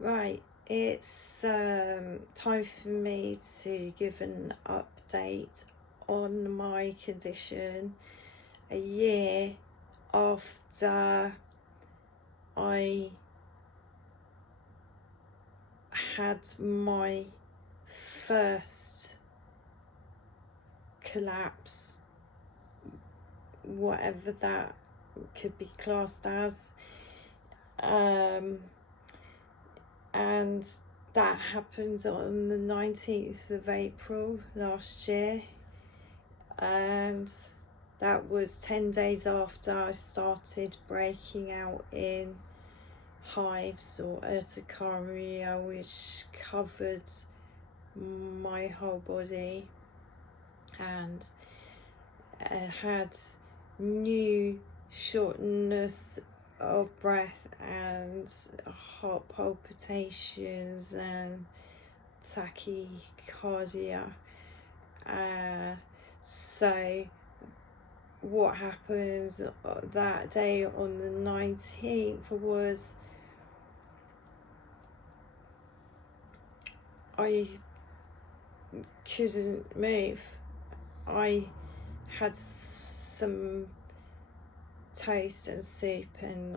Right, it's time for me to give an update on my condition a year after I had my first collapse, whatever that could be classed as. And that happened on the 19th of April last year, and that was 10 days after I started breaking out in hives or urticaria, which covered my whole body, and had new shortness of breath and heart palpitations and tachycardia. So what happened that day on the 19th was I couldn't move. I had some toast and soup, and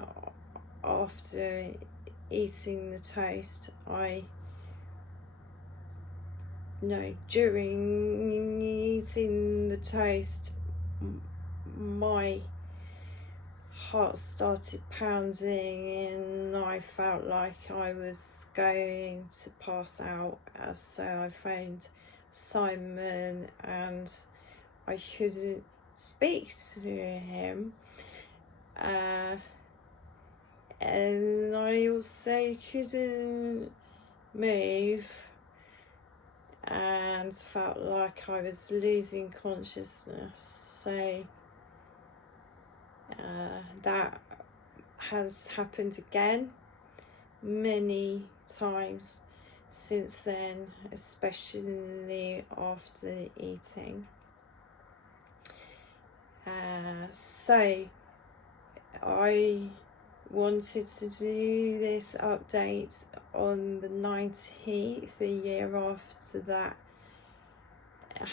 after eating the toast, during eating the toast, my heart started pounding and I felt like I was going to pass out. So I phoned Simon and I couldn't speak to him. And I also couldn't move and felt like I was losing consciousness. So that has happened again many times since then, especially after eating. So I wanted to do this update on the 19th, a year after that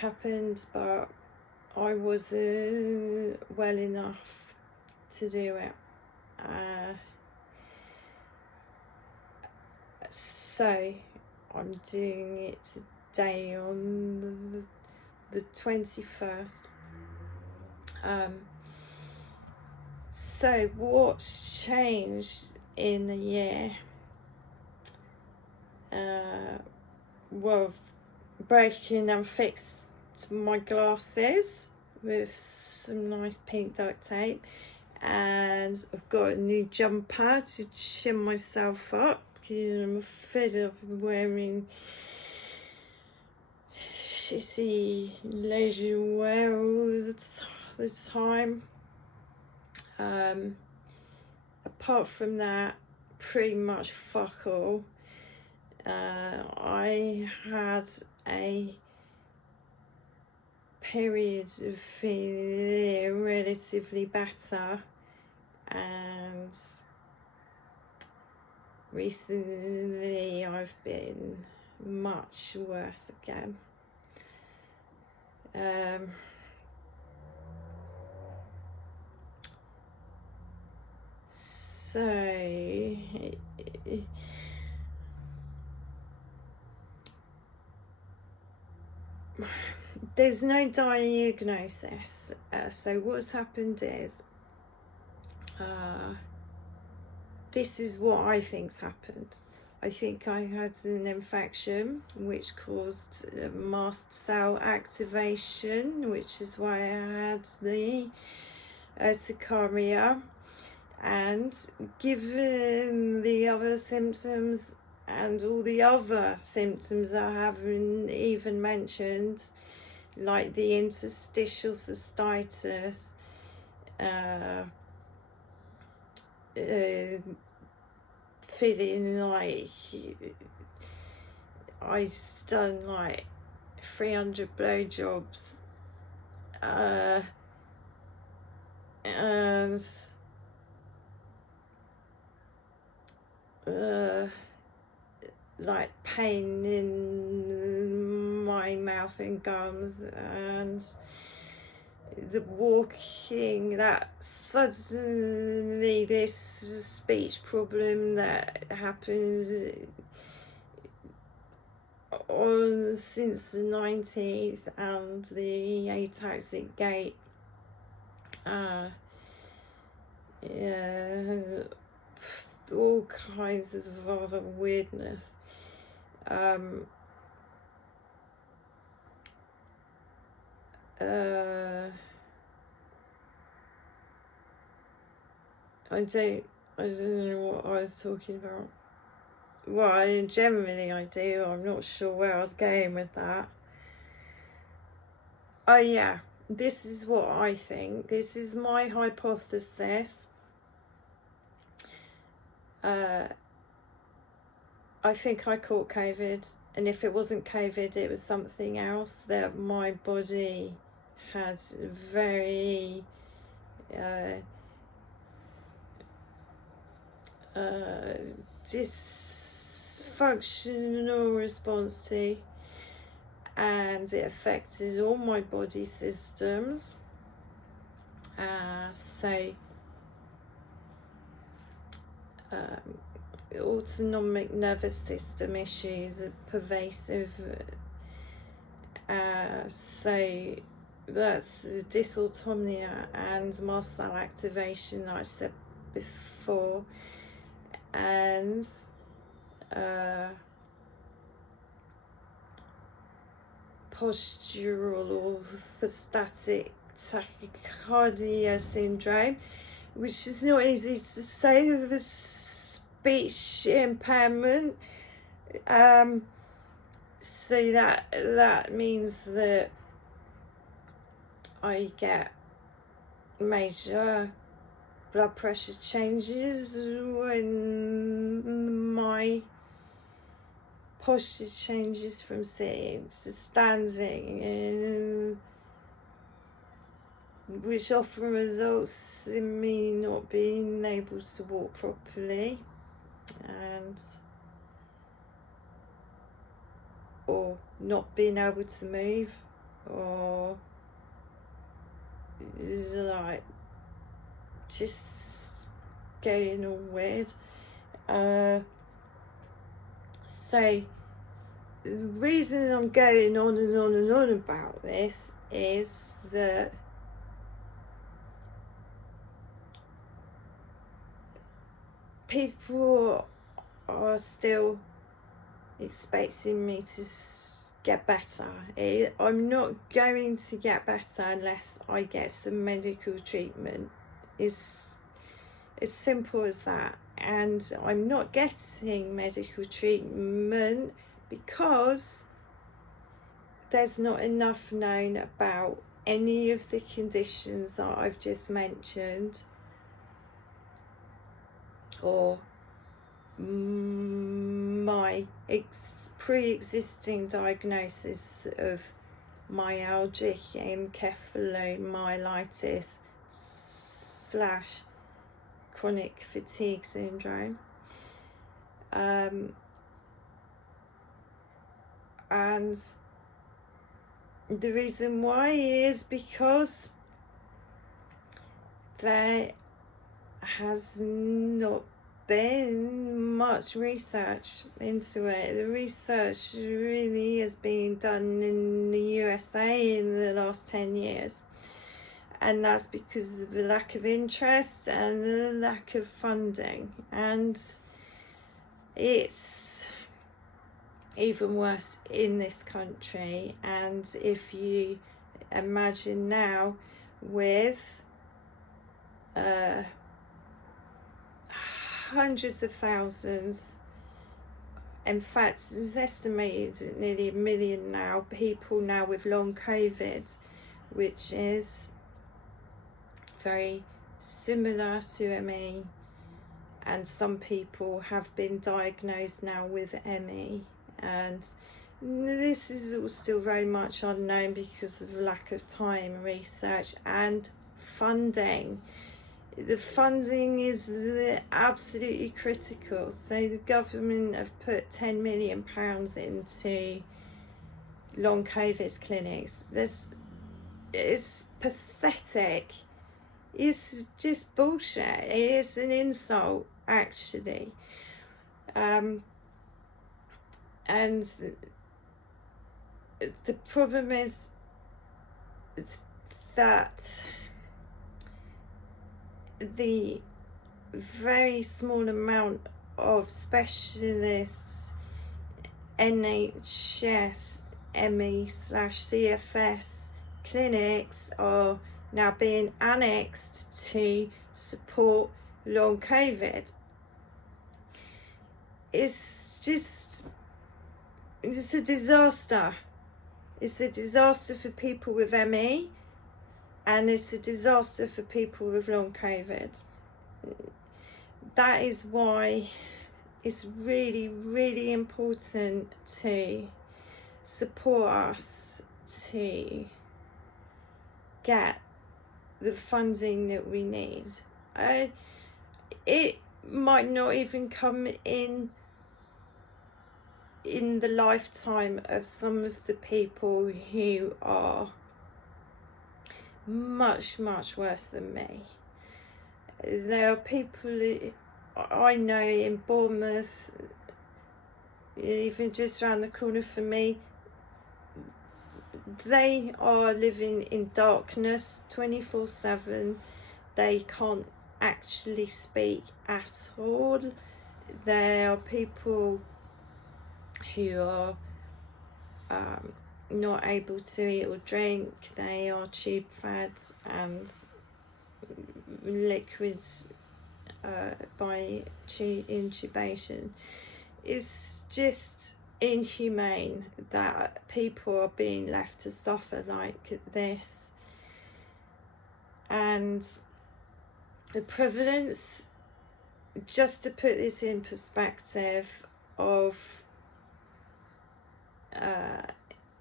happened, but I wasn't well enough to do it. So I'm doing it today on the 21st. So what's changed in a year? Well, breaking and fixed my glasses with some nice pink duct tape, and I've got a new jumper to chin myself up because I'm fed up of wearing shitty leisure wear all the time. Apart from that, pretty much fuck all. I had a period of feeling relatively better, and recently I've been much worse again. So there's no diagnosis. So what's happened is this is what I think's happened. I think I had an infection which caused mast cell activation, which is why I had the urticaria. And given the other symptoms and all the other symptoms I haven't even mentioned, like the interstitial cystitis, feeling like I'd done like 300 blowjobs, and like pain in my mouth and gums, and the walking, that suddenly this speech problem that happens on since the 19th, and the ataxic gait, yeah, all kinds of other weirdness. I don't know what I was talking about. Well, generally I do. I'm not sure where I was going with that. Oh yeah, this is what I think. This is my hypothesis. I think I caught COVID, and if it wasn't COVID, it was something else that my body had very dysfunctional response to, and it affected all my body systems. Autonomic nervous system issues are pervasive, so that's dysautonomia and muscle activation that I said before, and postural orthostatic tachycardia syndrome, which is not easy to say with a speech impairment. So that means that I get major blood pressure changes when my posture changes from sitting to standing, and which often results in me not being able to walk properly, and or not being able to move, or like just getting all weird. So the reason I'm going on and on and on about this is that people are still expecting me to get better. I'm not going to get better unless I get some medical treatment. It's as simple as that. And I'm not getting medical treatment because there's not enough known about any of the conditions that I've just mentioned, or my pre-existing diagnosis of myalgic encephalomyelitis / chronic fatigue syndrome. And the reason why is because there has not been much research into it. The research really has been done in the USA in the last 10 years. And that's because of the lack of interest and the lack of funding. And it's even worse in this country. And if you imagine now with hundreds of thousands, in fact it's estimated at nearly 1 million now, people now with long COVID, which is very similar to ME, and some people have been diagnosed now with ME, and this is all still very much unknown because of lack of time, research and funding. The funding is absolutely critical. So the government have put £10 million into long COVID clinics. This is pathetic. It's just bullshit. It is an insult, actually. And the problem is that the very small amount of specialists, NHS, ME/CFS clinics are now being annexed to support long COVID. It's a disaster. It's a disaster for people with ME, and it's a disaster for people with long COVID. That is why it's really, really important to support us to get the funding that we need. It might not even come in the lifetime of some of the people who are much, much worse than me. There are people I know in Bournemouth, even just around the corner from me, they are living in darkness 24/7. They can't actually speak at all. There are people who are not able to eat or drink. They are tube fed and liquids by intubation. It's just inhumane that people are being left to suffer like this. And the prevalence, just to put this in perspective, of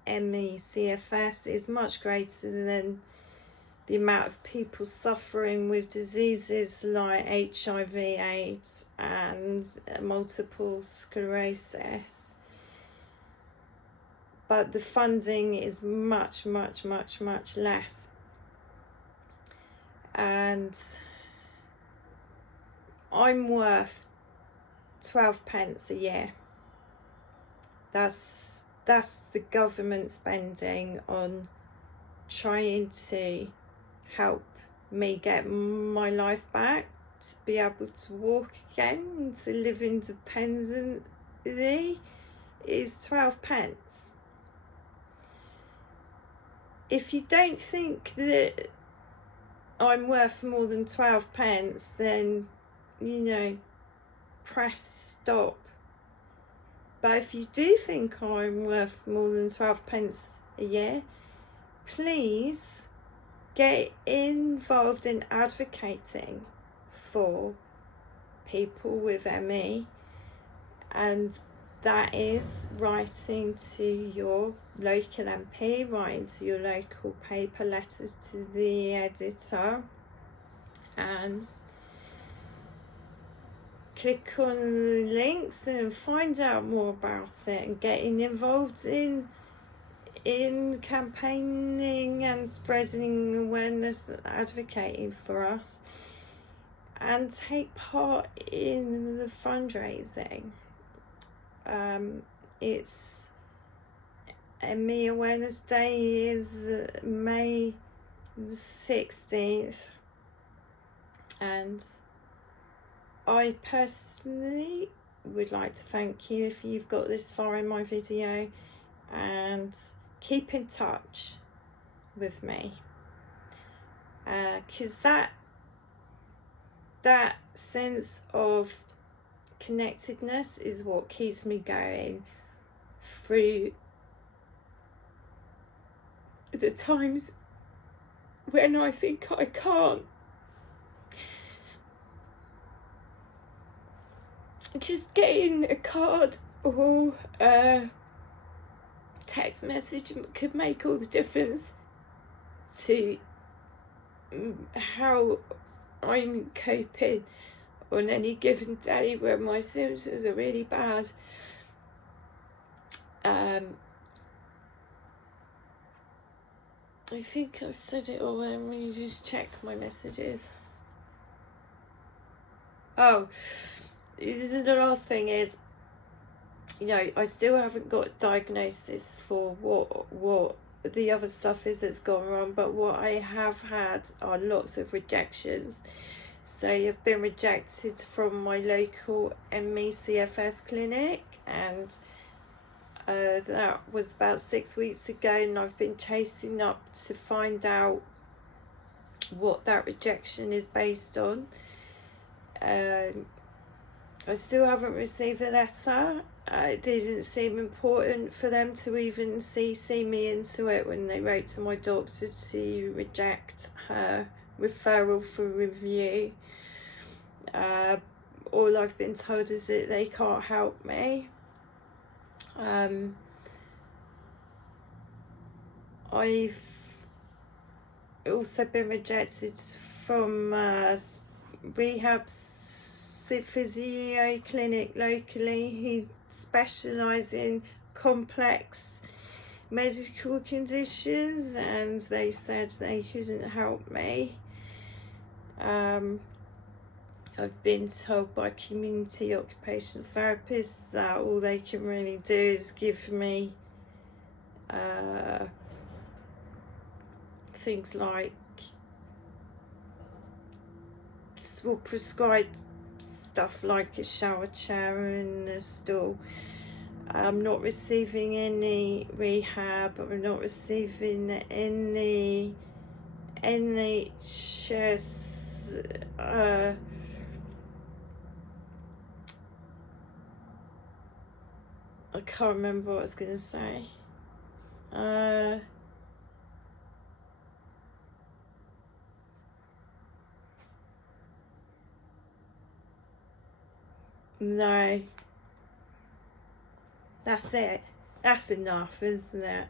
ME/CFS is much greater than the amount of people suffering with diseases like HIV/AIDS and multiple sclerosis. But the funding is much, much, much, much less. And I'm worth 12p a year. That's the government spending on trying to help me get my life back, to be able to walk again, to live independently, is 12p. If you don't think that I'm worth more than 12p, then, press stop. But if you do think I'm worth more than 12p a year, please get involved in advocating for people with ME, and that is writing to your local MP, writing to your local paper, letters to the editor, and click on the links and find out more about it, and getting involved in campaigning and spreading awareness and advocating for us, and take part in the fundraising. It's ME Awareness Day is May the 16th, and I personally would like to thank you if you've got this far in my video, and keep in touch with me, because that sense of connectedness is what keeps me going through the times when I think I can't. Just getting a card or a text message could make all the difference to how I'm coping on any given day when my symptoms are really bad. I think I said it all. Let me just check my messages. Oh, the last thing is, you know, I still haven't got a diagnosis for what the other stuff is that's gone wrong, but what I have had are lots of rejections. So I've been rejected from my local ME CFS clinic, and that was about 6 weeks ago, and I've been chasing up to find out what that rejection is based on. I still haven't received a letter. It didn't seem important for them to even CC me into it when they wrote to my doctor to reject her referral for review. All I've been told is that they can't help me. I've also been rejected from rehab physio clinic locally who specialise in complex medical conditions, and they said they couldn't help me. I've been told by community occupational therapists that all they can really do is give me things like, will prescribe stuff like a shower chair and a stool. I'm not receiving any rehab. I'm not receiving any NHS I can't remember what I was going to say. No. That's it. That's enough, isn't it?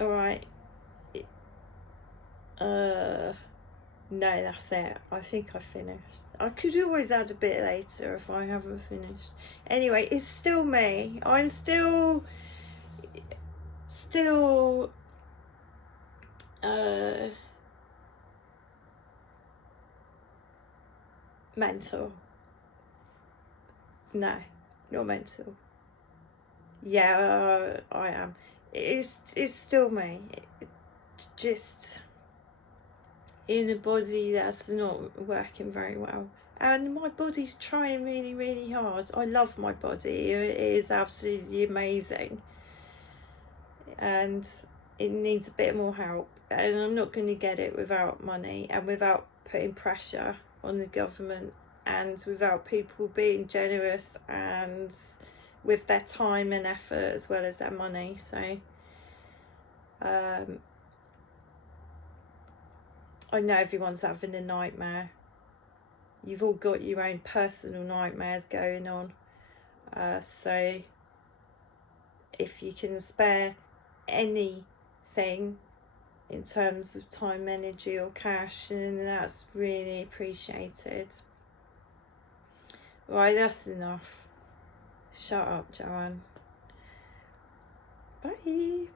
Alright. No, that's it. I think I finished. I could always add a bit later if I haven't finished. Anyway, it's still me. I'm still mental. No, not mental. Yeah, I am. It's still me. Just in a body that's not working very well, and my body's trying really, really hard. I love my body. It is absolutely amazing, and it needs a bit more help, and I'm not going to get it without money and without putting pressure on the government and without people being generous and with their time and effort as well as their money. So I know everyone's having a nightmare. You've all got your own personal nightmares going on. So if you can spare anything in terms of time, energy or cash, and that's really appreciated. Right, that's enough. Shut up, Joanne. Bye.